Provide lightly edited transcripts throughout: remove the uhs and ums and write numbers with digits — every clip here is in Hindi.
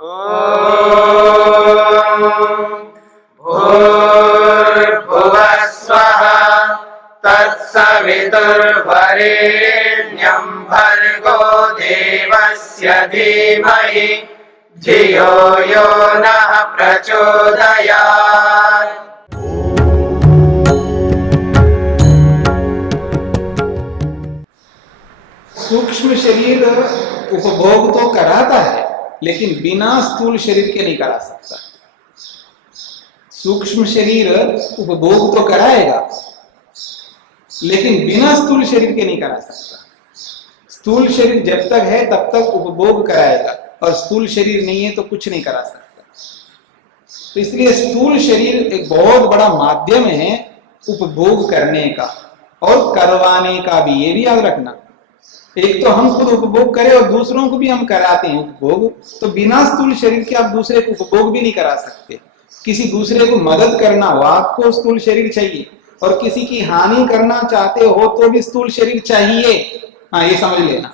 भूर्भुवः स्वः तत्सवितुर्वरेण्यं भर्गो देवस्य धीमहि धियो यो नः प्रचोदयात्। सूक्ष्म शरीर उपभोग तो कराता है, लेकिन बिना स्थूल शरीर के नहीं करा सकता। सूक्ष्म शरीर उपभोग तो कराएगा, लेकिन बिना स्थूल शरीर के नहीं करा सकता। स्थूल शरीर जब तक है तब तक उपभोग कराएगा, और स्थूल शरीर नहीं है तो कुछ नहीं करा सकता। तो इसलिए स्थूल शरीर एक बहुत बड़ा माध्यम है उपभोग करने का और करवाने का भी। ये भी याद रखना, एक तो हम खुद उपभोग करें और दूसरों को भी हम कराते हैं उपभोग। तो बिना स्थूल शरीर के आप दूसरे को उपभोग भी नहीं करा सकते। किसी दूसरे को मदद करना हो आपको स्थूल शरीर चाहिए, और किसी की हानि करना चाहते हो तो भी स्थूल शरीर चाहिए। हाँ, ये समझ लेना।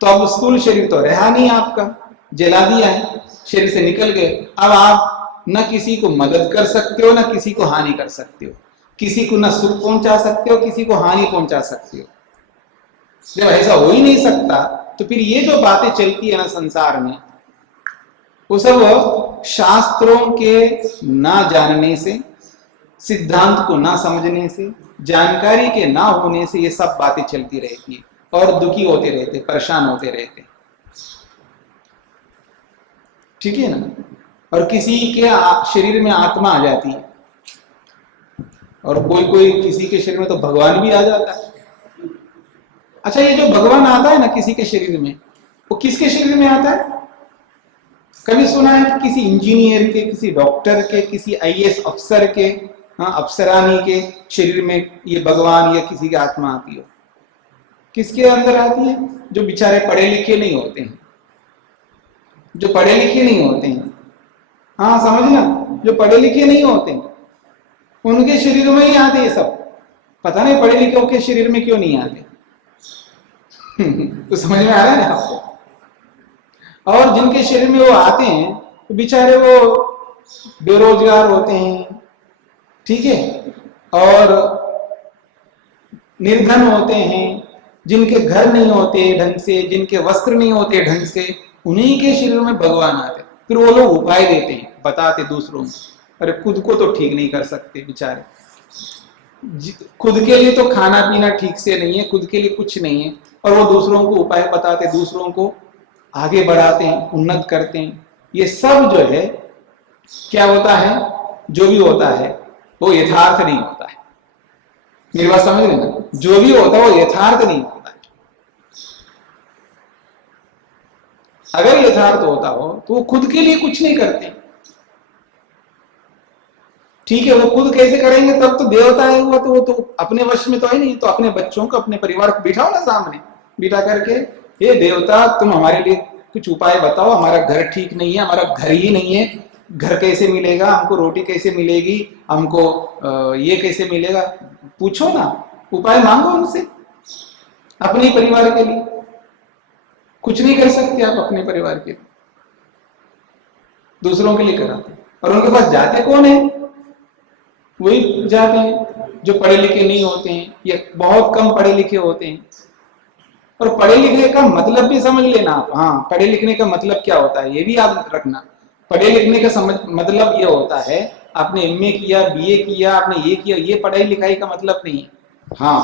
तो अब स्थूल शरीर तो रहा नहीं, आपका जला दिया है, शरीर से निकल गए। अब आप न किसी को मदद कर सकते हो, न किसी को हानि कर सकते हो। किसी को न सुख पहुंचा सकते हो, किसी को हानि पहुंचा सकते हो। जब ऐसा हो ही नहीं सकता, तो फिर ये जो बातें चलती है ना संसार में, वो सब शास्त्रों के ना जानने से, सिद्धांत को ना समझने से, जानकारी के ना होने से ये सब बातें चलती रहती है, और दुखी होते रहते, परेशान होते रहते। ठीक है ना। और किसी के शरीर में आत्मा आ जाती है, और कोई कोई किसी के शरीर में तो भगवान भी आ जाता है। अच्छा, ये जो भगवान आता है ना किसी के शरीर में, वो किसके शरीर में आता है? कभी सुना है कि किसी इंजीनियर के, किसी डॉक्टर के, किसी आईएएस अफसर के, अफसरानी के शरीर में ये भगवान या किसी की आत्मा आती हो? किसके अंदर आती है? जो बेचारे पढ़े लिखे नहीं होते हैं, जो पढ़े लिखे नहीं होते हैं। हाँ, समझना, जो पढ़े लिखे नहीं होते हैं उनके शरीर में ही आते हैं सब। पता नहीं पढ़े लिखे के शरीर में क्यों नहीं आते। तो समझ में आ रहा है ना आपको? और जिनके शरीर में वो आते हैं तो बेचारे वो बेरोजगार होते हैं, ठीक है, और निर्धन होते हैं, जिनके घर नहीं होते ढंग से, जिनके वस्त्र नहीं होते ढंग से, उन्हीं के शरीर में भगवान आते। फिर वो लोग उपाय देते हैं, बताते दूसरों को। अरे खुद को तो ठीक नहीं कर सकते बेचारे, खुद के लिए तो खाना पीना ठीक से नहीं है, खुद के लिए कुछ नहीं है, और वो दूसरों को उपाय बताते, दूसरों को आगे बढ़ाते हैं, उन्नत करते हैं। ये सब जो है क्या होता है? जो भी होता है वो यथार्थ नहीं होता है। मेरी बात समझ रहे ना? जो भी होता है वो यथार्थ नहीं होता है। अगर यथार्थ होता हो तो वो खुद के लिए कुछ नहीं करते। ठीक है, वो खुद कैसे करेंगे? तब तो देवता है हुआ, तो वो तो अपने वश में तो है नहीं। तो अपने बच्चों को, अपने परिवार को बिठाओ ना सामने, बिठा करके, हे देवता तुम हमारे लिए कुछ उपाय बताओ, हमारा घर ठीक नहीं है, हमारा घर ही नहीं है, घर कैसे मिलेगा हमको, रोटी कैसे मिलेगी हमको, ये कैसे मिलेगा? पूछो ना, उपाय मांगो उनसे अपने परिवार के लिए। कुछ नहीं कर सकते आप अपने परिवार के लिए, दूसरों के लिए कराते। और उनके पास जाते कौन है? वही जाते हैं जो पढ़े लिखे नहीं होते हैं या बहुत कम पढ़े लिखे होते हैं। और पढ़े लिखने का मतलब भी समझ लेना आप। हाँ, पढ़े लिखने का मतलब क्या होता है ये भी याद रखना। पढ़े लिखने का मतलब ये होता है आपने एमए किया, बीए किया, आपने ये किया, ये पढ़ाई लिखाई का मतलब नहीं है। हाँ,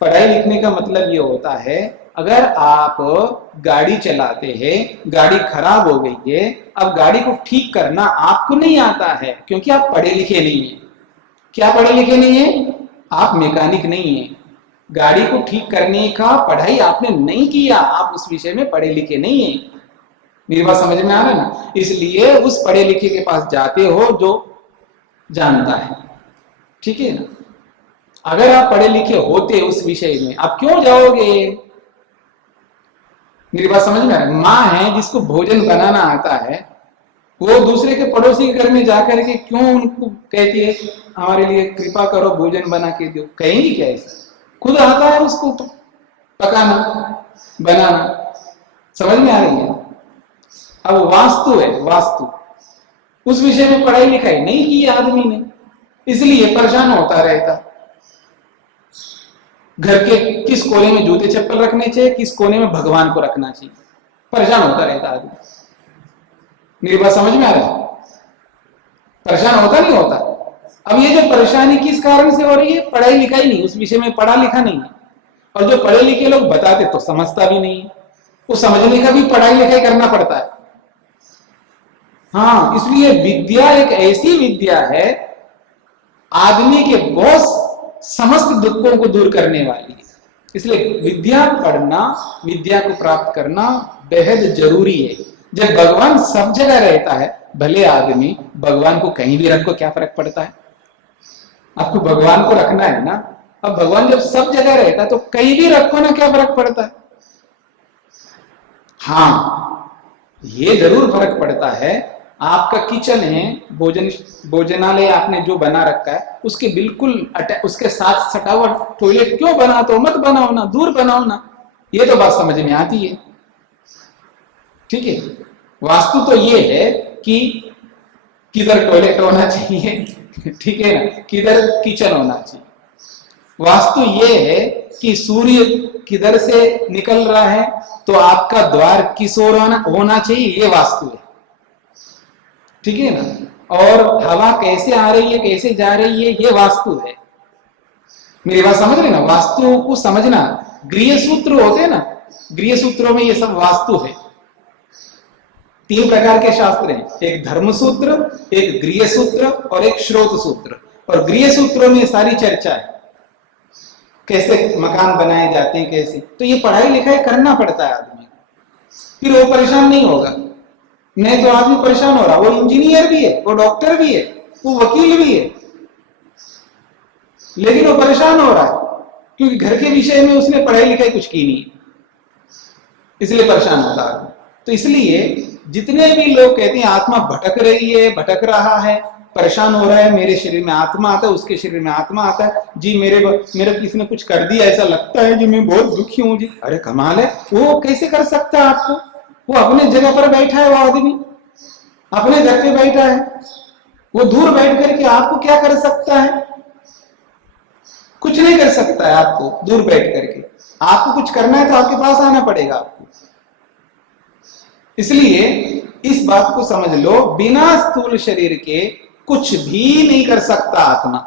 पढ़ाई लिखने का मतलब ये होता है अगर आप गाड़ी चलाते हैं, गाड़ी खराब हो गई है, अब गाड़ी को ठीक करना आपको नहीं आता है क्योंकि आप पढ़े लिखे नहीं है। क्या पढ़े लिखे नहीं है? आप मैकेनिक नहीं है। गाड़ी को ठीक करने का पढ़ाई आपने नहीं किया, आप उस विषय में पढ़े लिखे नहीं है। मेरी बात समझ में आ रहा है ना? इसलिए उस पढ़े लिखे के पास जाते हो जो जानता है। ठीक है ना? अगर आप पढ़े लिखे होते उस विषय में, आप क्यों जाओगे? मेरी बात समझ में आ रहा है? माँ है जिसको भोजन बनाना आता है, वो दूसरे के पड़ोसी के घर में जाकर के क्यों उनको कहती है हमारे लिए कृपा करो, भोजन बना के दो? कहेंगी क्या ऐसा? खुद आता है उसको पकाना, बनाना। समझ में आ रही है? अब वास्तु है, वास्तु, उस विषय में पढ़ाई लिखाई नहीं की आदमी ने, इसलिए परेशान होता रहता। घर के किस कोने में जूते चप्पल रखने चाहिए, किस कोने में भगवान को रखना चाहिए, परेशान होता रहता आदमी। मेरी बात समझ में आ रहा है? परेशान होता नहीं होता? अब ये जो परेशानी किस कारण से हो रही है? पढ़ाई लिखाई नहीं, उस विषय में पढ़ा लिखा नहीं है। और जो पढ़े लिखे लोग बताते तो समझता भी नहीं है, वो समझने का भी पढ़ाई लिखाई करना पड़ता है। हाँ, इसलिए विद्या एक ऐसी विद्या है आदमी के बहुत समस्त दुखों को दूर करने वाली है। इसलिए विद्या पढ़ना, विद्या को प्राप्त करना बेहद जरूरी है। जब भगवान सब जगह रहता है, भले आदमी भगवान को कहीं भी रखो, क्या फर्क पड़ता है? आपको भगवान को रखना है ना। अब भगवान जब सब जगह रहता है तो कहीं भी रखो ना, क्या फर्क पड़ता है? हाँ, ये जरूर फर्क पड़ता है। आपका किचन है, भोजनालय आपने जो बना रखा है, उसके बिल्कुल उसके साथ सटा हुआ टॉयलेट क्यों बनाते हो? मत बनाओ ना, दूर बनाओ ना। ये तो बात समझ में आती है, ठीक है। वास्तु तो ये है कि किधर टॉयलेट होना चाहिए, ठीक है ना, किधर किचन होना चाहिए। वास्तु ये है कि सूर्य किधर से निकल रहा है तो आपका द्वार किस ओर होना चाहिए, ये वास्तु है, ठीक है ना। और हवा कैसे आ रही है, कैसे जा रही है, ये वास्तु है। मेरी बात समझ रहे ना? वास्तु को समझना। गृह सूत्र होते हैं ना, गृह सूत्रों में ये सब वास्तु है। 3 प्रकार के शास्त्र हैं, एक धर्म सूत्र, एक गृह सूत्र और एक श्रोत सूत्र। और गृह सूत्रों में सारी चर्चा है, कैसे मकान बनाए जाते हैं, कैसे। तो ये पढ़ाई लिखाई करना पड़ता है आदमी, फिर वो परेशान नहीं होगा। नहीं तो आदमी परेशान हो रहा, वो इंजीनियर भी है, वो डॉक्टर भी है, वो वकील भी है, लेकिन वो परेशान हो रहा है क्योंकि घर के विषय में उसने पढ़ाई लिखाई कुछ की नहीं, इसलिए परेशान होता है। तो इसलिए जितने भी लोग कहते हैं आत्मा भटक रही है, भटक रहा है, परेशान हो रहा है, मेरे शरीर में आत्मा आता है, उसके शरीर में आत्मा आता है, जी मेरे किसी ने कुछ कर दिया, ऐसा लगता है जी मैं बहुत दुखी हूं जी। अरे कमाल है, वो कैसे कर सकता है आपको? वो अपने जगह पर बैठा है, वो आदमी अपने घर पे बैठा है, वो दूर बैठ करके आपको क्या कर सकता है? कुछ नहीं कर सकता है आपको दूर बैठ करके। आपको कुछ करना है तो आपके पास आना पड़ेगा आपको। इसलिए इस बात को समझ लो, बिना स्थूल शरीर के कुछ भी नहीं कर सकता आत्मा।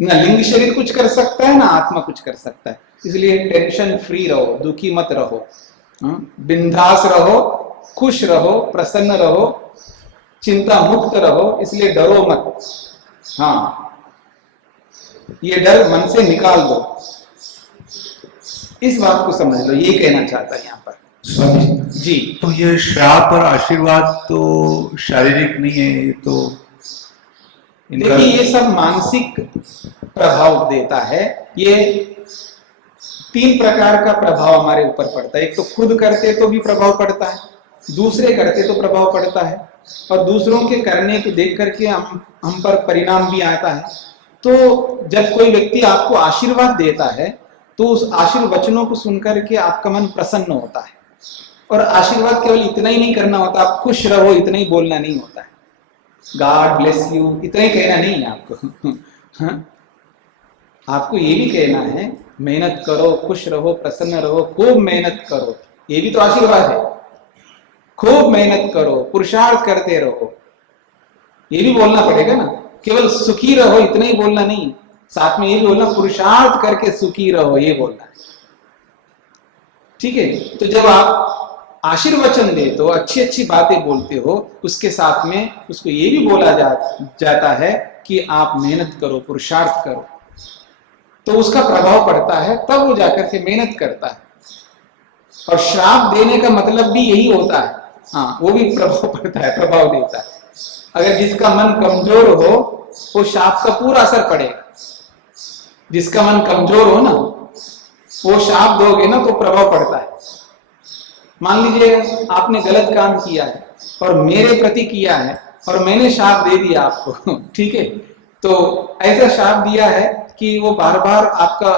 ना लिंग शरीर कुछ कर सकता है, ना आत्मा कुछ कर सकता है। इसलिए टेंशन फ्री रहो, दुखी मत रहो, बिंदास रहो, खुश रहो, प्रसन्न रहो, चिंता मुक्त रहो। इसलिए डरो मत। हाँ, ये डर मन से निकाल दो। इस बात को समझ लो, ये कहना चाहता है यहाँ पर जी। तो ये श्राप और आशीर्वाद तो शारीरिक नहीं है, ये तो देखिए ये सब मानसिक प्रभाव देता है। ये 3 प्रकार का प्रभाव हमारे ऊपर पड़ता है। एक तो खुद करते तो भी प्रभाव पड़ता है, दूसरे करते तो प्रभाव पड़ता है, और दूसरों के करने को देख करके हम पर परिणाम भी आता है। तो जब कोई व्यक्ति आपको आशीर्वाद देता है तो उस आशीर्वचनों को सुनकर के आपका मन प्रसन्न होता है। और आशीर्वाद केवल इतना ही नहीं करना होता, आप खुश रहो इतना ही बोलना नहीं होता है, गॉड ब्लेस यू इतना ही कहना नहीं है आपको। हाँ? आपको ये भी कहना है मेहनत करो, खुश रहो, प्रसन्न रहो, खूब मेहनत करो, ये भी तो आशीर्वाद है। खूब मेहनत करो, पुरुषार्थ करते रहो, ये भी बोलना पड़ेगा ना। केवल सुखी रहो इतना ही बोलना नहीं, साथ में ये भी बोलना पुरुषार्थ करके सुखी रहो, ये बोलना है, ठीक है। तो जब आप आशीर्वचन देते हो, अच्छी अच्छी बातें बोलते हो, उसके साथ में उसको ये भी बोला जाता है कि आप मेहनत करो, पुरुषार्थ करो, तो उसका प्रभाव पड़ता है, तब वो जाकर के मेहनत करता है। और श्राप देने का मतलब भी यही होता है, हाँ वो भी प्रभाव पड़ता है, प्रभाव देता है। अगर जिसका मन कमजोर हो वो श्राप का पूरा असर पड़ेगा। जिसका मन कमजोर हो ना, वो श्राप दोगे ना तो प्रभाव पड़ता है। मान लीजिए आपने गलत काम किया है और मेरे प्रति किया है और मैंने श्राप दे दिया आपको, ठीक है, तो ऐसा श्राप दिया है कि वो बार बार आपका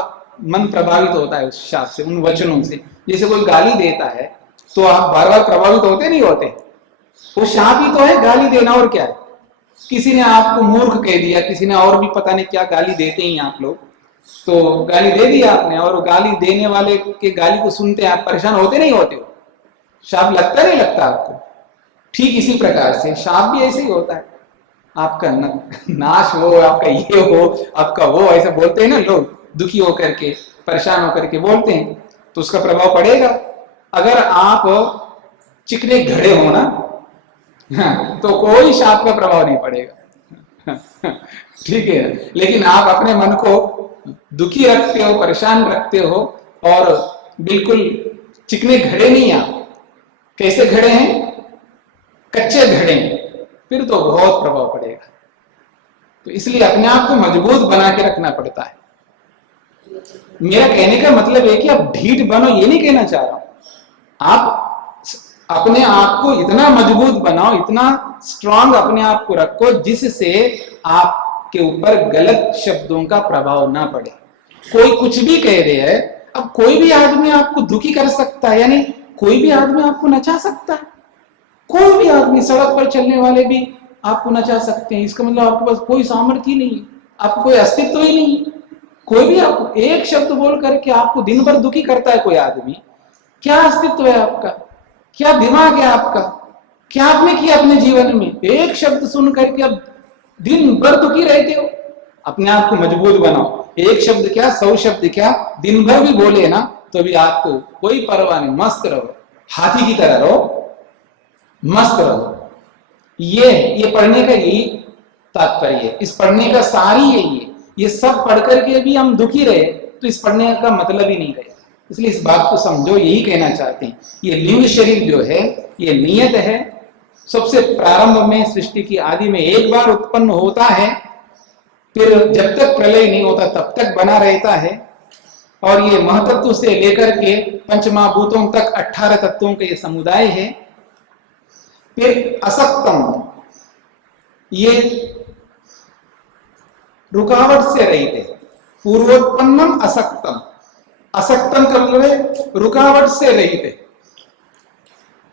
मन प्रभावित होता है उस श्राप से, उन वचनों से। जैसे कोई गाली देता है तो आप बार बार प्रभावित होते नहीं होते? वो शाप ही तो है, गाली देना, और क्या है। किसी ने आपको मूर्ख कह दिया, किसी ने और भी पता नहीं क्या गाली देते ही आप लोग, तो गाली दे दी आपने, और गाली देने वाले के गाली को सुनते आप परेशान होते नहीं होते हो? शाप लगता नहीं लगता आपको? ठीक इसी प्रकार से शाप भी ऐसे ही होता है। आपका नाश हो, आपका ये हो, आपका वो, ऐसा बोलते हैं ना लोग, दुखी होकर के, परेशान होकर के बोलते हैं, तो उसका प्रभाव पड़ेगा। अगर आप चिकने घड़े हो ना, तो कोई शाप का प्रभाव नहीं पड़ेगा। ठीक है, लेकिन आप अपने मन को दुखी रखते हो, परेशान रखते हो, और बिल्कुल चिकने घड़े नहीं आप। कैसे घड़े हैं? कच्चे घड़े हैं, फिर तो बहुत प्रभाव पड़ेगा। तो इसलिए अपने आप को मजबूत बना के रखना पड़ता है। मेरा कहने का मतलब है कि आप ढीठ बनो, ये नहीं कहना चाह रहा हूं। आप अपने आप को इतना मजबूत बनाओ, इतना स्ट्रांग अपने आप को रखो, जिससे आपके ऊपर गलत शब्दों का प्रभाव ना पड़े। कोई कुछ भी कह रहे है, अब कोई भी आदमी आपको दुखी कर सकता है, यानी कोई भी आदमी आपको नचा सकता है। कोई भी आदमी, सड़क पर चलने वाले भी आपको नचा सकते हैं। इसका मतलब आपके पास कोई सामर्थ्य नहीं है, आपको कोई अस्तित्व ही नहीं है। कोई भी आपको एक शब्द बोल करके आपको दिन भर दुखी करता है कोई आदमी, क्या अस्तित्व है आपका? क्या दिमाग है आपका? क्या आपने किया अपने जीवन में? एक शब्द सुन करके अब दिन भर दुखी रहते हो। अपने आप को मजबूत बनाओ। एक शब्द क्या, 100 शब्द क्या, दिन भर भी बोले ना तो भी आपको कोई परवाह नहीं, मस्त रहो, हाथी की तरह रहो, मस्त रहो। ये पढ़ने का यही तात्पर्य है, इस पढ़ने का सारी यही है। ये सब पढ़ करके भी हम दुखी रहे तो इस पढ़ने का मतलब ही नहीं रहे। इसलिए इस बात को समझो, यही कहना चाहते हैं। ये लिंग शरीर जो है, ये नियत है, सबसे प्रारंभ में सृष्टि की आदि में एक बार उत्पन्न होता है, फिर जब तक प्रलय नहीं होता तब तक बना रहता है। और ये महतत्व से लेकर के पंचमहाभूतों तक 18 तत्वों का ये समुदाय है। फिर असक्तम, ये रुकावट से रहित है। पूर्वोत्पन्नम असक्तम, असक्तम का मतलब है रुकावट से रहित है।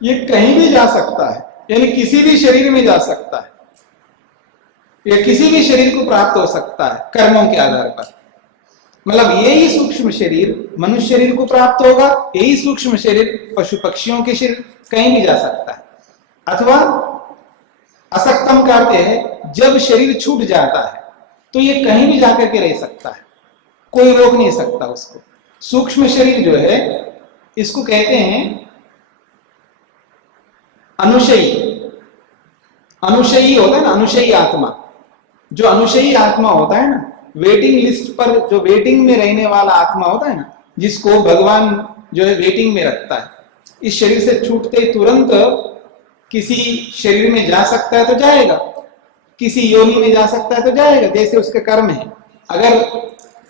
ये कहीं भी जा सकता है, यानी किसी भी शरीर में जा सकता है, या किसी भी शरीर को प्राप्त हो सकता है कर्मों के आधार पर। मतलब यही सूक्ष्म शरीर मनुष्य शरीर को प्राप्त होगा, यही सूक्ष्म शरीर पशु पक्षियों के शरीर कहीं भी जा सकता है। अथवा असक्तम कहते हैं जब शरीर छूट जाता है तो ये कहीं भी जाकर के रह सकता है, कोई रोक नहीं सकता उसको। सूक्ष्म शरीर जो है इसको कहते हैं अनुशयी। अनुशयी होता है ना, अनुशयी आत्मा। जो अनुशयी आत्मा होता है ना, वेटिंग लिस्ट पर जो वेटिंग में रहने वाला आत्मा होता है ना, जिसको भगवान जो है वेटिंग में रखता है, इस शरीर से छूटते तुरंत किसी शरीर में जा सकता है तो जाएगा, किसी योनि में जा सकता है तो जाएगा, जैसे उसके कर्म है। अगर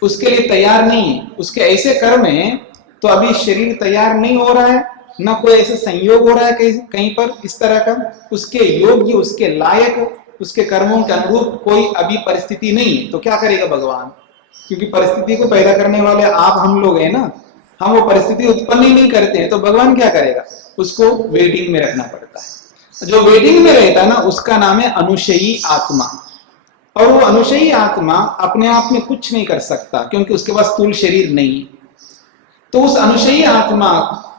उसके लिए तैयार नहीं है, उसके ऐसे कर्म है, तो अभी शरीर तैयार नहीं हो रहा है, ना कोई ऐसा संयोग हो रहा है कहीं पर इस तरह का, उसके योग्य, उसके लायक, उसके कर्मों के अनुरूप कोई अभी परिस्थिति नहीं है, तो क्या करेगा भगवान? क्योंकि परिस्थिति को पैदा करने वाले आप हम लोग हैं ना, हम वो परिस्थिति उत्पन्न ही नहीं करते हैं, तो भगवान क्या करेगा? उसको वेटिंग में रखना पड़ता है। जो वेटिंग में रहता है ना, उसका नाम है अनुशयी आत्मा। और वो अनुशयी आत्मा अपने आप में कुछ नहीं कर सकता, क्योंकि उसके पास स्थूल शरीर नहीं है। तो उस अनुशयी आत्मा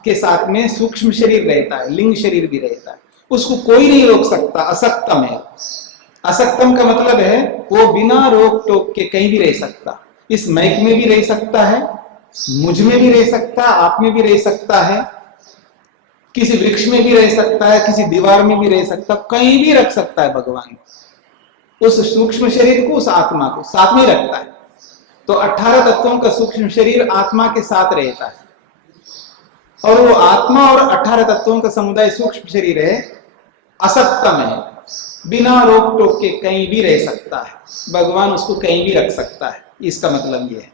के साथ में सूक्ष्म शरीर रहता है, लिंग शरीर भी रहता है, उसको कोई नहीं रोक सकता। असक्तम है। असक्तम का मतलब है वो बिना रोक टोक के कहीं भी रह सकता। इस मैक में भी रह सकता है, मुझ में भी रह सकता है, आप में भी रह सकता है, किसी वृक्ष में भी रह सकता है, किसी दीवार में भी रह सकता है, कहीं भी रख सकता है भगवान। उस सूक्ष्म शरीर को, उस आत्मा को साथ में रखता है। तो 18 तत्वों का सूक्ष्म शरीर आत्मा के साथ रहता है, और वो आत्मा और 18 तत्वों का समुदाय सूक्ष्म शरीर है, असक्तम है, बिना रोक टोक के कहीं भी रह सकता है। भगवान उसको कहीं भी रख सकता है, इसका मतलब ये है।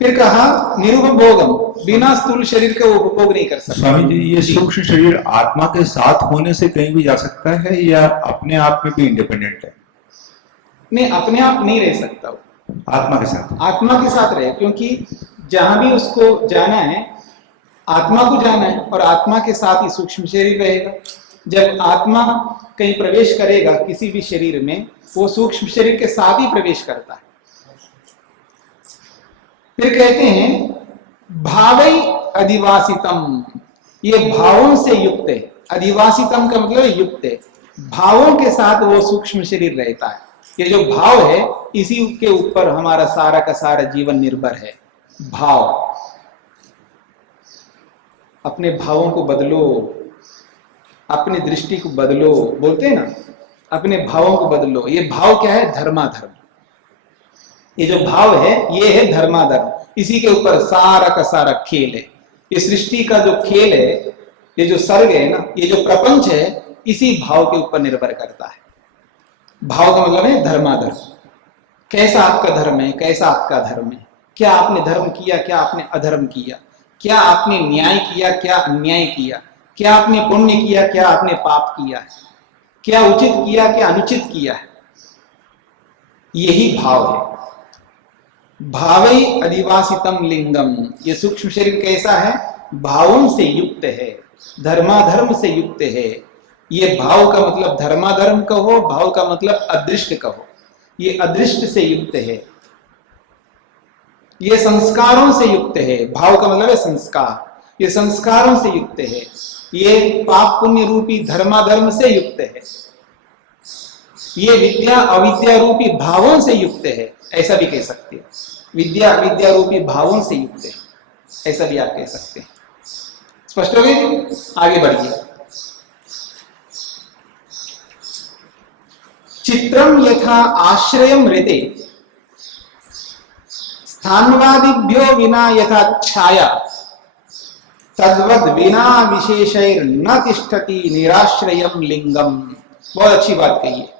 फिर कहा निरुपभोगम, बिना स्थूल शरीर का वो उपभोग नहीं कर सकता। स्वामी जी, ये सूक्ष्म शरीर आत्मा के साथ होने से कहीं भी जा सकता है या अपने आप में भी इंडिपेंडेंट है? नहीं, अपने आप नहीं रह सकता वो, आत्मा के साथ। आत्मा के साथ रहे, क्योंकि जहां भी उसको जाना है, आत्मा को जाना है, और आत्मा के साथ ही सूक्ष्म शरीर रहेगा। जब आत्मा कहीं प्रवेश करेगा किसी भी शरीर में, वो सूक्ष्म शरीर के साथ ही प्रवेश करता है। फिर कहते हैं भावई अधिवासितम, ये भावों से युक्त है। अधिवासितम का मतलब युक्त है, भावों के साथ वो सूक्ष्म शरीर रहता है। ये जो भाव है इसी के ऊपर हमारा सारा का सारा जीवन निर्भर है। भाव, अपने भावों को बदलो, अपनी दृष्टि को बदलो, बोलते हैं ना, अपने भावों को बदलो। ये भाव क्या है? धर्माधर्म। ये जो भाव है ये है धर्माधर्म, इसी के ऊपर सारा का सारा खेल है। ये सृष्टि का जो खेल है, ये जो सर्ग है ना, ये जो प्रपंच है, इसी भाव के ऊपर निर्भर करता है। भाव का मतलब है धर्माधर्म। कैसा आपका धर्म है, कैसा आपका धर्म है, क्या आपने धर्म किया, क्या आपने अधर्म किया, क्या आपने न्याय किया, क्या अन्याय किया, क्या आपने पुण्य किया, क्या आपने पाप किया है, क्या उचित किया, क्या अनुचित किया है। यही भाव है। भावई अधिवासितम लिंगम, ये सूक्ष्म शरीर कैसा है? भावों से युक्त है, धर्माधर्म से युक्त है। ये भाव का मतलब धर्माधर्म कहो, भाव का मतलब अदृष्ट कहो। ये अदृष्ट से युक्त है, ये संस्कारों से युक्त है। भाव का मतलब है संस्कार, ये संस्कारों से युक्त है। ये पाप पुण्य रूपी धर्माधर्म से युक्त है। ये विद्या अविद्या रूपी भावों से युक्त है, ऐसा भी कह सकते हैं। विद्या अविद्या रूपी भावों से युक्त है, ऐसा भी आप कह सकते हैं। स्पष्ट हो गई? आगे बढ़िए। चित्रम यथा आश्रयम ऋते स्थानवादिभ्यो विना यथा छाया तद्वद विना विशेषैर न तिष्ठति निराश्रयम लिंगम। बहुत अच्छी बात कही है।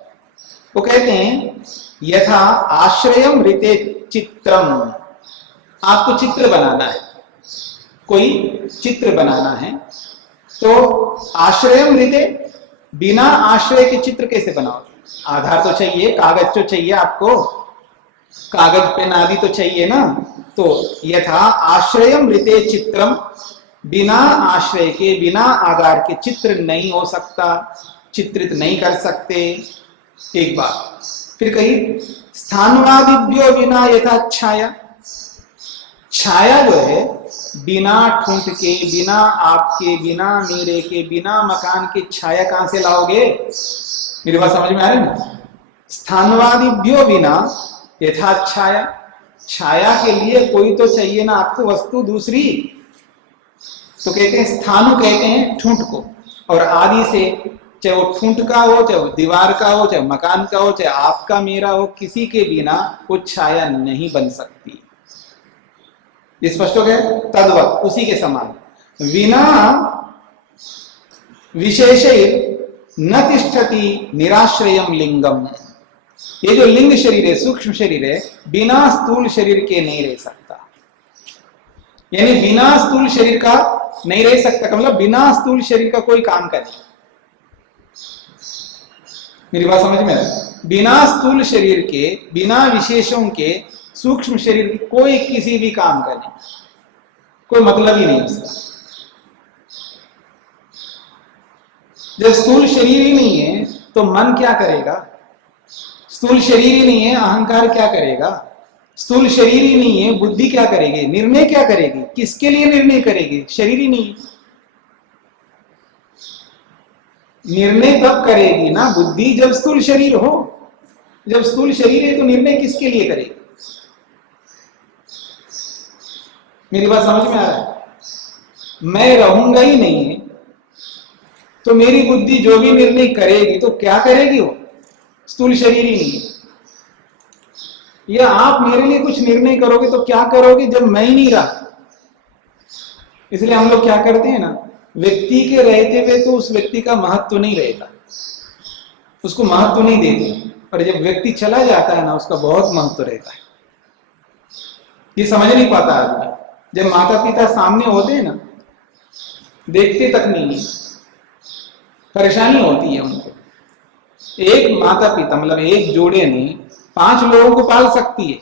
वो कहते हैं यथा आश्रयम ऋते चित्रम, आपको चित्र बनाना है, कोई चित्र बनाना है, तो आश्रयम ऋते, बिना आश्रय के चित्र कैसे बनाओ? आधार तो चाहिए, कागज तो चाहिए आपको, कागज पेन आदि तो चाहिए ना। तो यथा आश्रयम ऋते चित्रम, बिना आश्रय के, बिना आधार के चित्र नहीं हो सकता, चित्रित नहीं कर सकते। एक बात फिर कही स्थानवादिभ्यो बिना यथा छाया, छाया जो है बिना ठूंठ के, बिना आपके, बिना मेरे के, बिना मकान के छाया कहां से लाओगे? मेरी बात समझ में आ रही है? स्थानवादिभ्यो बिना यथा छाया, छाया के लिए कोई तो चाहिए ना आपको वस्तु दूसरी। तो कहते हैं स्थानु, कहते हैं ठूंठ को, और आदि से, चाहे वो ठूंठ का हो, चाहे वो दीवार का हो, चाहे मकान का हो, चाहे आपका मेरा हो, किसी के बिना वो छाया नहीं बन सकती। ये स्पष्ट हो गया? तद्वत, उसी के समान, विना विशेष न तिष्ठति निराश्रयम लिंगम। ये जो लिंग शरीर है, सूक्ष्म शरीर है, बिना स्थूल शरीर के नहीं रह सकता। यानी बिना स्थूल शरीर का नहीं रह सकता, मतलब बिना स्थूल शरीर का कोई काम करे। मेरी बात समझ में आ रही? बिना स्थूल शरीर के, बिना विशेषों के सूक्ष्म शरीर की कोई किसी भी काम का नहीं, कोई मतलब ही नहीं उसका। जब स्थूल शरीर ही नहीं है तो मन क्या करेगा? स्थूल शरीर ही नहीं है, अहंकार क्या करेगा? स्थूल शरीर ही नहीं है, बुद्धि क्या करेगी? निर्णय क्या करेगी? किसके लिए निर्णय करेगी? शरीर ही नहीं। निर्णय तब करेगी ना बुद्धि जब स्थूल शरीर हो। जब स्थूल शरीर है तो निर्णय किसके लिए करेगी? मेरी बात समझ में आ रहा है? मैं रहूंगा ही नहीं है तो मेरी बुद्धि जो भी निर्णय करेगी तो क्या करेगी? वो स्थूल शरीर ही नहीं है। या आप मेरे लिए कुछ निर्णय करोगे तो क्या करोगे जब मैं ही नहीं रहा? इसलिए हम लोग क्या करते हैं ना, व्यक्ति के रहते हुए तो उस व्यक्ति का महत्व नहीं रहता, उसको महत्व नहीं देते, पर जब व्यक्ति चला जाता है ना उसका बहुत महत्व रहता है। ये समझ नहीं पाता आदमी। जब माता पिता सामने होते हैं ना, देखते तक नहीं, परेशानी होती है उनको। एक माता पिता, मतलब एक जोड़े ने 5 लोगों को पाल सकती है,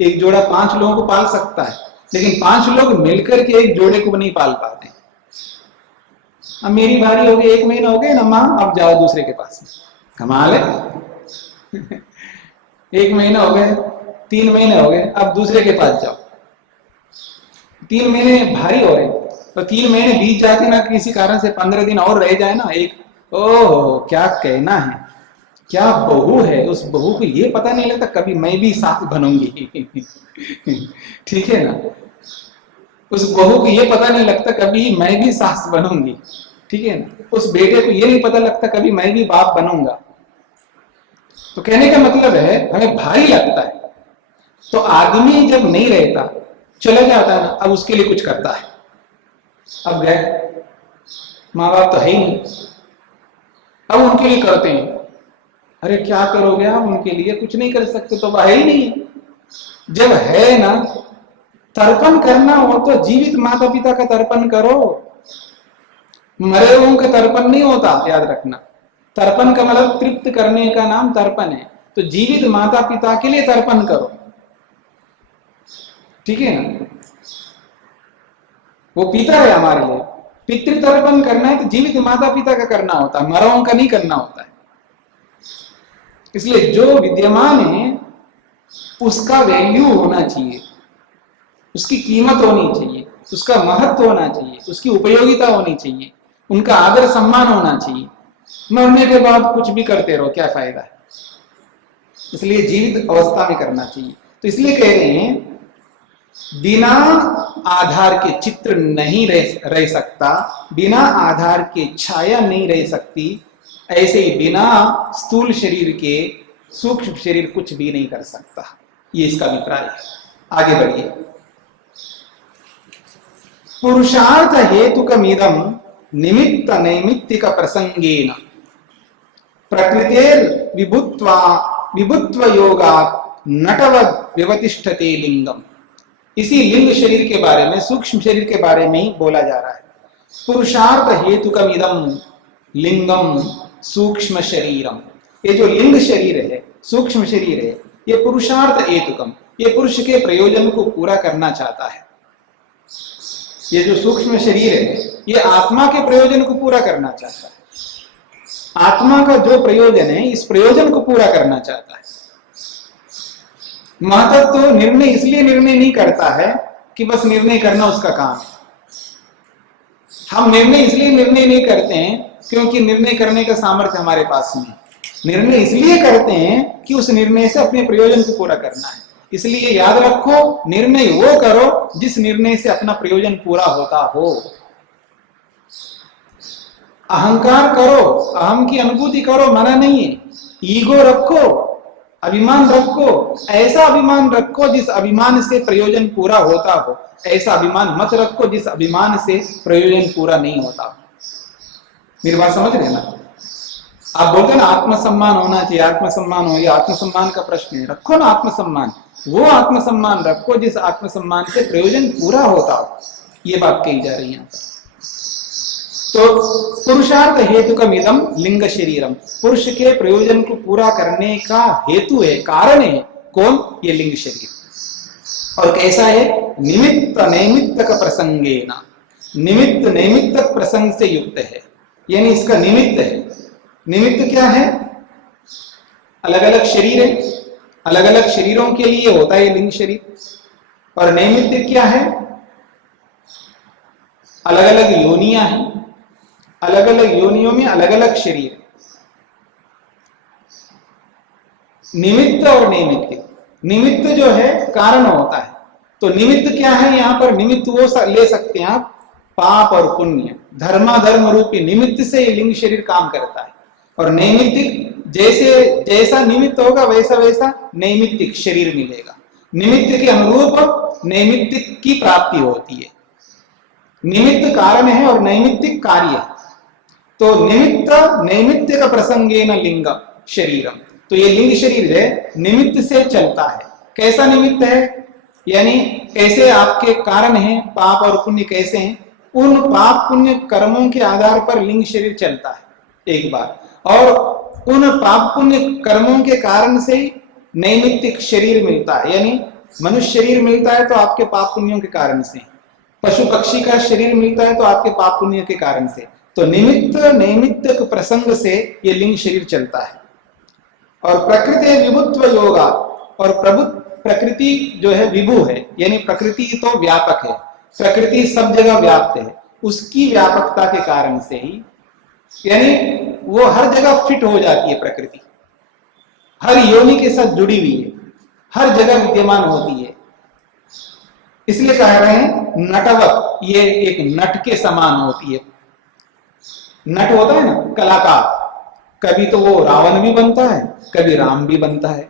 एक जोड़ा 5 लोगों को पाल सकता है, लेकिन 5 लोग मिलकर के एक जोड़े को नहीं पाल पाते। अब मेरी बारी हो गई, 1 महीना हो गया ना माँ, अब जाओ दूसरे के पास। कमाल है। 1 महीना हो गए, 3 महीने हो गए, अब दूसरे के पास जाओ। 3 महीने भारी हो रहे, तो 3 महीने बीत जाते ना, किसी कारण से 15 दिन और रह जाए ना, एक ओह क्या कहना है, क्या बहू है, उस बहू को ये पता नहीं लगता कभी मैं भी सास बनूंगी। ठीक है ना, उस बहू को ये पता नहीं लगता कभी मैं भी सास बनूंगी। ठीक है ना, उस बेटे को ये नहीं पता लगता कभी मैं भी बाप बनूंगा। तो कहने का मतलब है हमें भारी लगता है। तो आदमी जब नहीं रहता, चला जाता है ना, अब उसके लिए कुछ करता है। अब गए, माँ बाप तो है ही नहीं, अब उनके लिए करते हैं। अरे क्या करोगे आप उनके लिए, कुछ नहीं कर सकते, तो वह है ही नहीं। जब है ना, तर्पण करना हो तो जीवित माता पिता का तर्पण करो, मरे हुओं का तर्पण नहीं होता, याद रखना। तर्पण का मतलब तृप्त करने का नाम तर्पण है। तो जीवित माता पिता के लिए तर्पण करो, ठीक है ना, वो पिता है हमारे लिए। पितृतर्पण करना है तो जीवित माता पिता का करना होता है, मरों का नहीं करना होता है। इसलिए जो विद्यमान है उसका वैल्यू होना चाहिए, उसकी कीमत होनी चाहिए, उसका महत्व होना चाहिए, उसकी उपयोगिता होनी चाहिए, उनका आदर सम्मान होना चाहिए। मरने के बाद कुछ भी करते रहो, क्या फायदा है। इसलिए जीवित अवस्था में करना चाहिए। तो इसलिए कह रहे हैं बिना आधार के चित्र नहीं रह सकता, बिना आधार के छाया नहीं रह सकती, ऐसे ही बिना स्थूल शरीर के सूक्ष्म शरीर कुछ भी नहीं कर सकता। ये इसका अभिप्राय है। आगे बढ़िए। पुरुषार्थ हेतुकमिदं निमित्त नैमित्तिक प्रसंगेन प्रकृतेर विभुत्व योगा नटवद व्यवतिष्ठते लिंगम। इसी लिंग शरीर के बारे में, सूक्ष्म शरीर के बारे में ही बोला जा रहा है। पुरुषार्थ हेतुकमिदं लिंगम सूक्ष्म शरीरम। ये जो लिंग शरीर है, सूक्ष्म शरीर है, ये पुरुषार्थ हेतुकम, ये पुरुष के प्रयोजन को पूरा करना चाहता है। ये जो सूक्ष्म शरीर है ये आत्मा के प्रयोजन को पूरा करना चाहता है। आत्मा का जो प्रयोजन है, इस प्रयोजन को पूरा करना चाहता है। महत्व तो निर्णय इसलिए निर्णय नहीं करता है कि बस निर्णय करना उसका काम है। हम निर्णय इसलिए निर्णय नहीं करते हैं क्योंकि निर्णय करने का सामर्थ्य हमारे पास नहीं है। निर्णय इसलिए करते हैं कि उस निर्णय से अपने प्रयोजन को पूरा करना है। इसलिए याद रखो, निर्णय वो करो जिस निर्णय से अपना प्रयोजन पूरा होता हो। अहंकार करो, अहम की अनुभूति करो, मना नहीं है। ईगो रखो, अभिमान रखो, ऐसा अभिमान रखो जिस अभिमान से प्रयोजन पूरा होता हो। ऐसा अभिमान मत रखो जिस अभिमान से प्रयोजन पूरा नहीं होता हो। मेरी बात समझ रहे ना? आप बोलते हैं ना आत्मसम्मान होना चाहिए, आत्मसम्मान हो, ये आत्मसम्मान का प्रश्न है। रखो ना आत्मसम्मान, वो आत्मसम्मान रखो जिस आत्मसम्मान से प्रयोजन पूरा होता हो। ये बात कही जा रही है। तो पुरुषार्थ हेतुकमिदं लिंग शरीरम, पुरुष के प्रयोजन को पूरा करने का हेतु है, कारण है कौन? ये लिंग शरीर। और कैसा है? निमित्त नैमित्तक प्रसंगेन, निमित्त नैमित्तक प्रसंग से युक्त है, यानी इसका निमित्त है। निमित्त क्या है? अलग अलग शरीर है, अलग अलग शरीरों के लिए होता है लिंग शरीर। और नैमित्त क्या है? अलग अलग योनियां हैं, अलग अलग योनियों में अलग अलग शरीर। निमित्त और नैमित्त, निमित्त जो है कारण होता है। तो निमित्त क्या है? यहां पर निमित्त वो ले सकते हैं आप, पाप और पुण्य, धर्माधर्म रूपी निमित्त से ये लिंग शरीर काम करता है। और नैमित्तिक जैसे जैसा निमित्त होगा वैसा वैसा नैमित्तिक शरीर मिलेगा। निमित्त के अनुरूप नैमित्तिक की प्राप्ति होती है। निमित्त कारण है और नैमित्तिक कार्य है। तो निमित्त नैमित्तिक प्रसंगेन लिंग शरीरम, तो ये लिंग शरीर है निमित्त से चलता है। कैसा निमित्त है? यानी कैसे आपके कारण हैं, पाप और पुण्य कैसे हैं, उन पाप पुण्य कर्मों के आधार पर लिंग शरीर चलता है एक बार। और उन पाप पुण्य कर्मों के कारण से नैमित्तिक शरीर मिलता है, यानी मनुष्य शरीर मिलता है तो आपके पाप पुण्यों के कारण से, पशु पक्षी का शरीर मिलता है तो आपके पाप पुण्य के कारण से, तो निमित्त नैमित्तिक प्रसंग से ये लिंग शरीर चलता है। और प्रकृति विभुत्व योगा, और प्रकृति जो है विभु है, यानी प्रकृति तो व्यापक है, प्रकृति सब जगह व्याप्त है, उसकी व्यापकता के कारण से ही, यानी वो हर जगह फिट हो जाती है, प्रकृति हर योनि के साथ जुड़ी हुई है, हर जगह विद्यमान होती है। इसलिए कह रहे हैं नटवत, ये एक नट के समान होती है। नट होता है ना कलाकार, कभी तो वो रावण भी बनता है, कभी राम भी बनता है,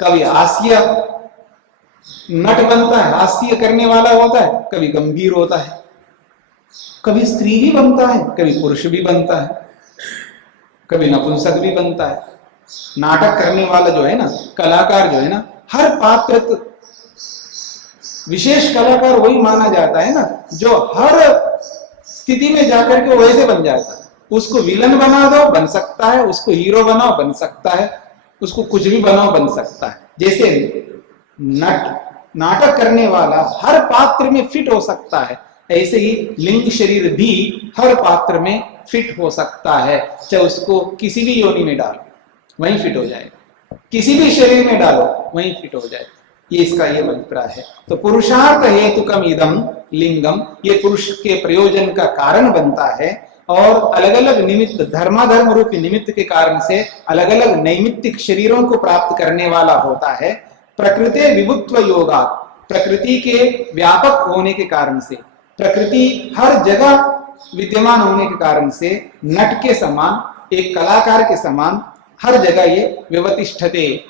कभी हास्य नट बनता है, हास्य करने वाला होता है, कभी गंभीर होता है, कभी स्त्री भी बनता है, कभी पुरुष भी बनता है, कभी नपुंसक भी बनता है। नाटक करने वाला जो है ना, कलाकार जो है ना, हर पात्र, विशेष कलाकार वही माना जाता है ना जो हर स्थिति में जाकर के वैसे बन जाता है। उसको विलन बना दो बन सकता है, उसको हीरो बनाओ बन सकता है, उसको कुछ भी बनाओ बन सकता है। जैसे नाटक करने वाला हर पात्र में फिट हो सकता है, ऐसे ही लिंग शरीर भी हर पात्र में फिट हो सकता है। चाहे उसको किसी भी योनि में डालो वहीं फिट हो जाएगा, किसी भी शरीर में डालो वहीं फिट हो जाएगा। ये इसका ये अभिप्राय है। तो पुरुषार्थ हेतुकम इदम लिंगम, ये पुरुष के प्रयोजन का कारण बनता है, और अलग अलग निमित्त, धर्माधर्म रूपी निमित्त के कारण से अलग अलग नैमित्तिक शरीरों को प्राप्त करने वाला होता है। प्रकृति विभुत्व योगा, प्रकृति के व्यापक होने के कारण से, प्रकृति हर जगह विद्यमान होने के कारण से नट के समान, एक कलाकार के समान हर जगह ये व्यवतिष्ठते,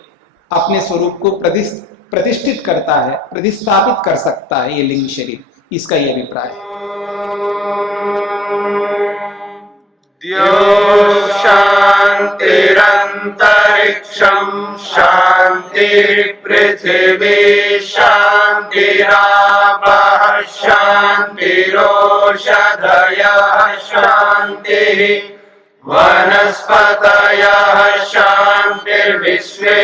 अपने स्वरूप को प्रतिष्ठित करता है, प्रतिस्थापित कर सकता है ये लिंग शरीर। इसका ये अभिप्राय है। द्यो शान्तिरन्तरिक्षं शान्तिः पृथिवी शान्तिरापः शान्तिरोषधयः शान्तिः वनस्पतयः शान्तिर्विश्वे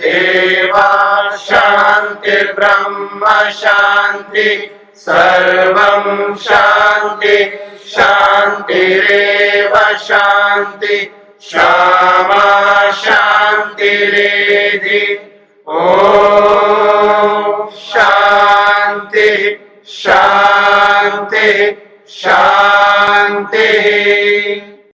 देवाः शान्तिर्ब्रह्म शान्तिः सर्वं शान्तिः शान्तिरेव शान्ति क्षमा शान्तिरेधि। ॐ शान्तिः शान्तिः शान्तिः।